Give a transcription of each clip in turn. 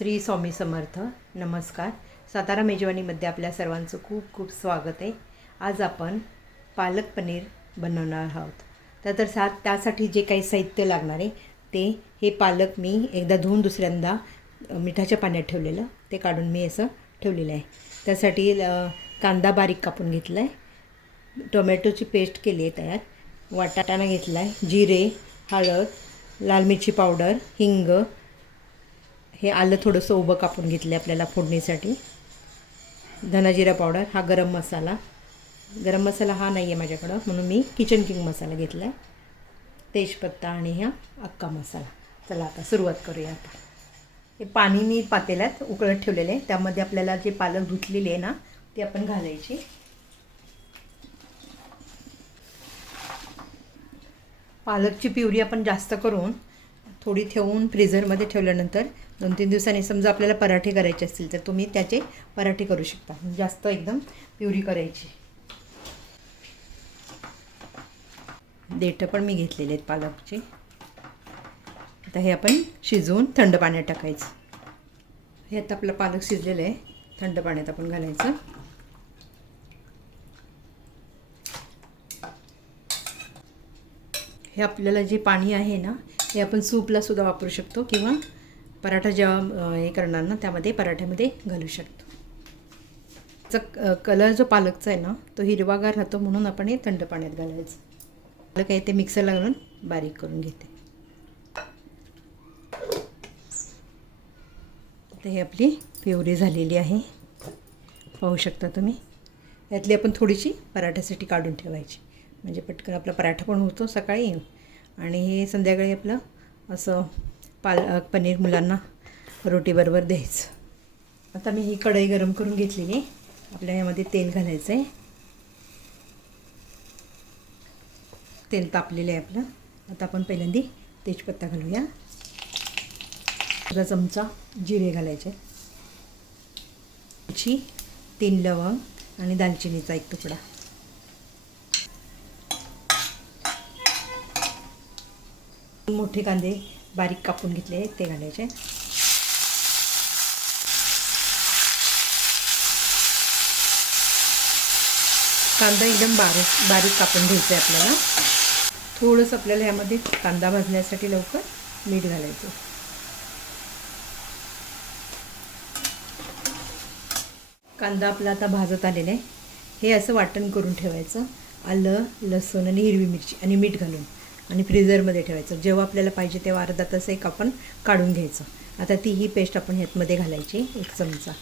श्री स्वामी समर्थ. नमस्कार. सातारा मेजवानीमध्ये आपल्या सर्वांचं खूप खूप स्वागत आहे. आज आपण पालक पनीर बनवणार आहोत. त्यासाठी जे काही साहित्य लागणार आहे ते हे पालक मी एकदा धुवून दुसऱ्यांदा मिठाच्या पाण्यात ठेवलेलं ते काढून मी असं ठेवलेलं आहे. त्यासाठी कांदा बारीक कापून घेतला आहे, टोमॅटोची पेस्ट केली आहे तयार, वाटाणा घेतला आहे, जिरे, हळद, लाल मिरची पावडर, हिंग, हे आलं थोडंसं उभं कापून घेतलं आहे आपल्याला फोडणीसाठी, धना जिरा पावडर, हा गरम मसाला हा नाही आहे माझ्याकडं म्हणून मी किचन किंग मसाला घेतला आहे, तेजपत्ता आणि हा अख्खा मसाला. चला आता सुरुवात करूया. आपण हे पाणी मी पातेल्यात उकळत ठेवलेले आहे, त्यामध्ये आपल्याला जे पालक धुतलेले आहे ना ते आपण घालायचे. पालकची प्युरी आपण जास्त करून थोडी ठेवून फ्रीझरमध्ये ठेवल्यानंतर 2-3 दिवसांनी समजा आपल्याला पराठे करायचे असतील तर तुम्ही त्याचे पराठे करू शकता. जास्त एकदम प्युरी करायची. देठं पण मी घेतलेले आहेत पालकचे. आता हे आपण शिजवून थंड पाण्यात टाकायचं. हे आता आपलं पालक शिजलेलं आहे, थंड पाण्यात आपण घालायचं. हे आपल्याला जे पाणी आहे ना हे आपण सूपला सुद्धा वापरू शकतो किंवा पराठा जेव्हा हे करणार ना त्यामध्ये पराठ्यामध्ये घालू शकतो. त्याचा कलर जो पालकचा आहे ना तो हिरवागार राहतो म्हणून आपण हे थंड पाण्यात घालायचं. पालक आहे ते मिक्सरला घालून बारीक करून घेते. आता हे आपली प्युरी झालेली आहे, पाहू शकता तुम्ही. यातली आपण थोडीशी पराठ्यासाठी काढून ठेवायची म्हणजे पटकन आपला पराठा पण होतो सकाळी आणि हे संध्याकाळी आपलं असं पालक पनीर मुलांना रोटीबरोबर द्यायचं. आता मी ही कढई गरम करून घेतलेली आहे. आपल्या यामध्ये तेल घालायचं आहे. तेल तापलेलं आहे आपलं. आता आपण पहिल्यांदा तेजपत्ता घालूया. अर्धा चमचा जिरे घालायचे, 3 लवंग आणि दालचिनीचा 1 तुकडा. मोठे कांदे बारीक कापून घेतले ते घालायचे. कांदा एकदम बारीक कापून घ्यायचा आहे आपल्याला. थोडंसं आपल्याला यामध्ये कांदा भाजण्यासाठी लवकर मीठ घालायचं. कांदा आपला आता भाजत आलेला आहे. हे असं वाटण करून ठेवायचं, आलं, लसूण आणि हिरवी मिरची आणि मीठ घालून, आणि फ्रीझरमध्ये ठेवायचं. जेव्हा आपल्याला पाहिजे तेव्हा अर्धा तास एक आपण काढून घ्यायचं. आता ही पेस्ट आपण ह्यातमध्ये घालायची 1 चमचा.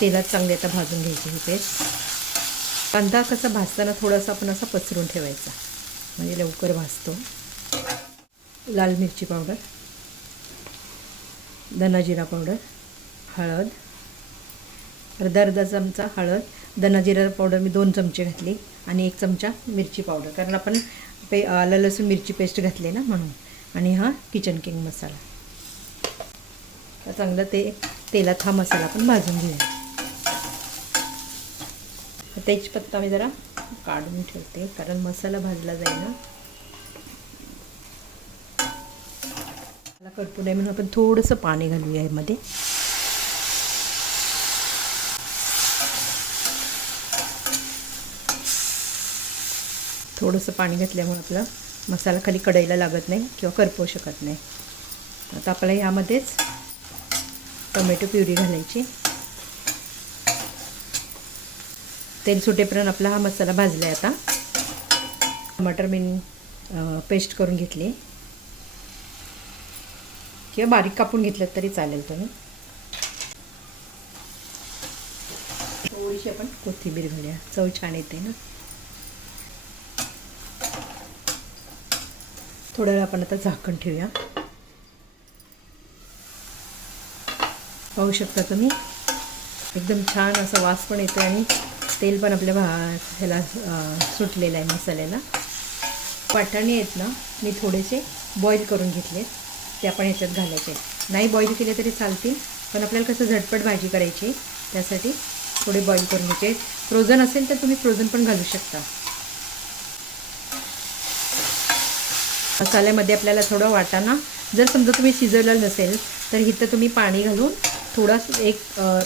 तेलात चांगले आता भाजून घ्यायची ही पेस्ट. कांदा कसा भाजताना थोडासा आपण असा पसरून ठेवायचा म्हणजे लवकर भाजतो. लाल मिरची पावडर, धना जिरा पावडर, हळद, अर्धा चमचा हळद, धना जिरा पावडर मी 2 चमचे घातली आणि 1 चमचा मिरची पावडर, कारण आपण आलं लसूण मिरची पेस्ट घातली ना म्हणून. आणि हा किचन किंग मसाला. तर चांगलं तेलात हा मसाला आपण भाजून घेऊया. तेजपत्ता मी जरा काढून ठेवते कारण मसाला भाजला जाईल ना. मला करपू नये म्हणून आपण थोडंसं पाणी घालूया यामध्ये. थोडंसं पाणी घातल्यामुळे आपला मसाला खाली कढईला लागत नाही किंवा करपू शकत नाही. आता आपल्याला यामध्येच टोमॅटो प्युरी घालायची. तेल सुटेपर्यंत आपला हा मसाला भाजला आहे. आता टमाटर मी पेस्ट करून घेतली किंवा बारीक कापून घेतलं तरी चालेल तुम्ही. थोडीशी आपण कोथिंबीर घालूया, चव छान येते ना. थोडा वेळ आपण आता झाकण ठेवूया. पाहू शकता तुम्ही एकदम छान असा वास पण येतो आणि तेल पण आपल्या ह्याला सुटलेलं आहे मसाल्याला. वाटाणे आहेत ना मी थोडेसे बॉईल करून घेतले, ते आपण ह्याच्यात घालायचे. नाही बॉईल केले तरी चालतील पण आपल्याला कसं झटपट भाजी करायची त्यासाठी थोडे बॉईल करून घ्यायचे. फ्रोझन असेल तर तुम्ही फ्रोझन पण घालू शकता. मसाल्यामध्ये आपल्याला थोडं वाटाणा जर समजा तुम्ही शिजवलं नसेल तर इथं तुम्ही पाणी घालून थोडा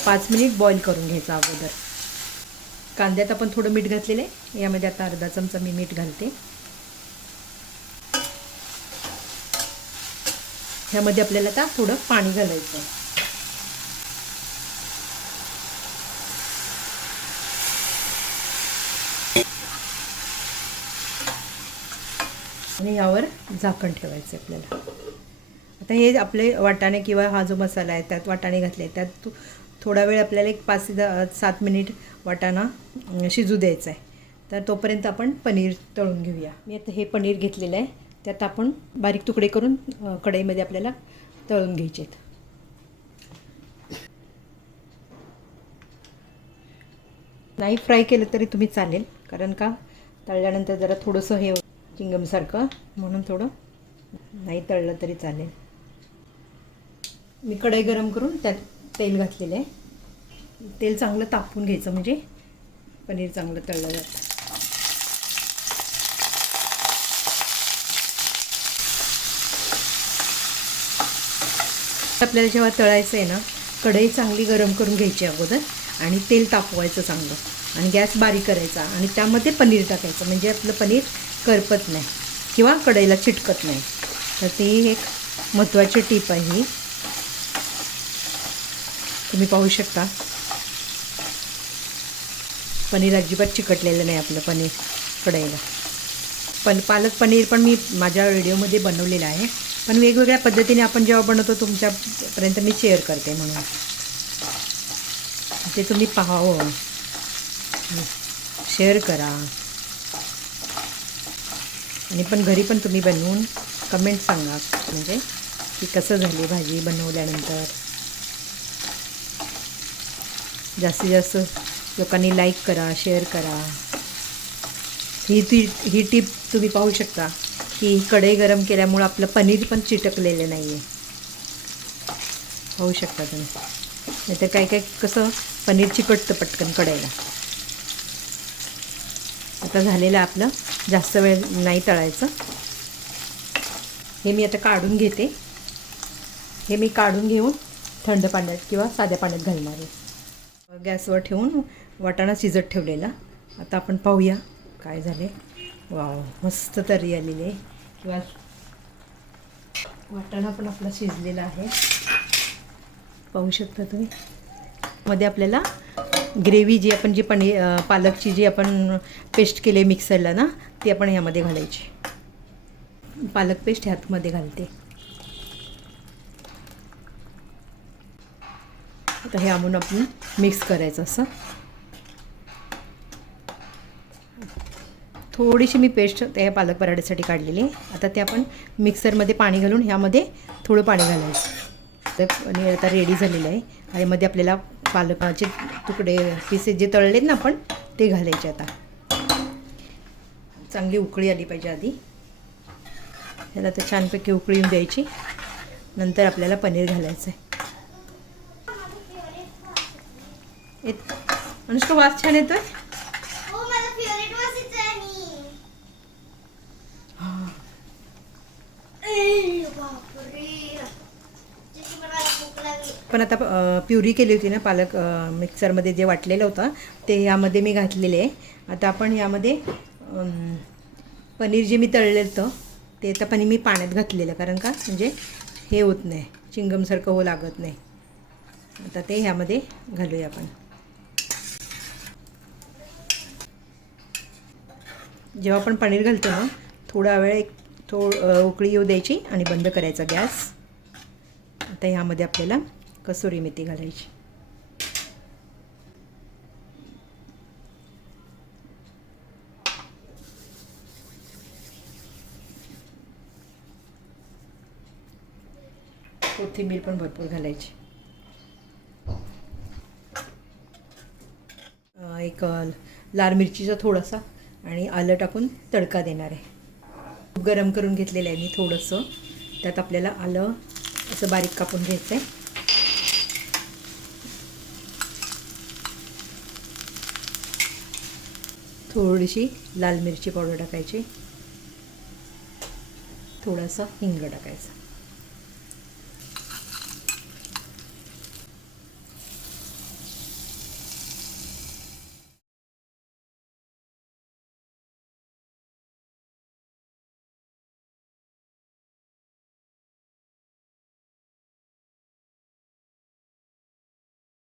5 मिनिट बॉईल करून घ्यायचा अगोदर. कांद्यात आपण थोडं मीठ घातलेलं आहे, यामध्ये आता अर्धा चमचा मी मीठ घालते. ह्यामध्ये आपल्याला आता थोडं पाणी घालायचं. आणि यावर झाकण ठेवायचं आपल्याला. आता हे आपले वाटाणे किंवा हा जो मसाला आहे त्यात वाटाणे घातले, त्यात थोडा वेळ आपल्याला एक 5 ते 7 मिनिट वाटाणा शिजू द्यायचा आहे. तर तोपर्यंत आपण पनीर तळून घेऊया. मी आता हे पनीर घेतलेलं आहे, त्यात आपण बारीक तुकडे करून कढईमध्ये आपल्याला तळून घ्यायचे आहेत. नाही फ्राय केलं तरी तुम्ही चालेल, कारण का तळल्यानंतर जरा थोडंसं हे चिंगमसारखं, म्हणून थोडं नाही तळलं तरी चालेल. मी कढई गरम करून त्यात तेल घातलेलं आहे. तेल चांगलं तापवून घ्यायचं म्हणजे पनीर चांगलं तळलं जातं. आपल्याला जेव्हा तळायचं आहे ना, कढई चांगली गरम करून घ्यायची अगोदर आणि तेल तापवायचं चांगलं आणि गॅस बारीक करायचा आणि त्यामध्ये पनीर टाकायचं, म्हणजे आपलं पनीर करपत नाही किंवा कढईला चिटकत नाही. तर ती एक महत्त्वाची टीप आहे ही. तुम्ही पाहू शकता पनीर अजिबात चिकटलेलं नाही आपलं पनीर कढईला. पालक पनीर पण मी माझ्या व्हिडिओमध्ये बनवलेलं आहे, पण वेगवेगळ्या पद्धतीने आपण जेव्हा बनवतो तुमच्यापर्यंत मी शेअर करते, म्हणून ते तुम्ही पाहावं, शेअर करा आणि पण घरी पण तुम्ही बनवून कमेंट सांगा, म्हणजे की कसं झाली भाजी बनवल्यानंतर. जास्तीत जास्त लोकांनी लाईक करा, शेअर करा. ही टीप तुम्ही पाहू शकता की कढई गरम केल्यामुळं आपलं पनीर पण चिटकलेलं नाही आहे, पाहू शकता तुम्ही. नाहीतर काही कसं पनीर चिकटतं पटकन कढईला. आता झालेलं आपलं, जास्त वेळ नाही तळायचं. हे मी आता काढून घेते. हे मी काढून घेऊन थंड पाण्यात किंवा साध्या पाण्यात घालणार आहे. गॅसवर ठेवून वाटाणा शिजत ठेवलेला. आता आपण पाहूया काय झाले. वाव, मस्त तर्री आलेली आहे किंवा वाटाणा पण आपला शिजलेला आहे, पाहू शकता तुम्ही. मध्ये आपल्याला ग्रेव्ही जी आपण पालकची जी आपण पेस्ट केली मिक्सरला ना, ती आपण ह्यामध्ये घालायची. पालक पेस्ट ह्यातमध्ये घालते. आता हे आणून आपण मिक्स करायचं असं. थोडीशी मी पेस्ट त्या पालक पराठ्यासाठी काढलेली आहे. आता ते आपण मिक्सरमध्ये पाणी घालून ह्यामध्ये थोडं पाणी घालायचं. आणि आता रेडी झालेलं आहे. ह्यामध्ये आपल्याला पालकाचे तुकडे पिसेस जे तळलेत ना आपण, ते घालायचे. आता चांगली उकळी आली पाहिजे आधी. ह्याला तर छानपैकी उकळी येऊन द्यायची. नंतर आपल्याला पनीर घालायचं आहे. अनुष्का, वास छान येतोय. पण आता प्युरी केली होती ना पालक, मिक्सरमध्ये जे वाटलेलं होतं ते यामध्ये मी घातलेले आहे. आता आपण यामध्ये पनीर जे मी तळलेलं होतं ते आता मी पाण्यात घातलेलं, कारण का म्हणजे हे होत नाही, चिंगमसारखं हो लागत नाही. आता ते ह्यामध्ये घालूया आपण. जेव्हा आपण पनीर घालतो ना, थोडा वेळ उकळी येऊ द्यायची आणि बंद करायचा गॅस. आता ह्यामध्ये आपल्याला कसुरी मेथी घालायची. कोथिंबीर पण भरपूर घालायची. एक लाल मिरचीचा थोडासा आणि आलं टाकून तडका देणार आहे. गरम करून घेतलेलं आहे मी थोडंसं. त्यात आपल्याला आलं असं बारीक कापून घ्यायचं आहे. थोडीशी लाल मिरची पावडर टाकायची. थोडंसं हिंग टाकायचं.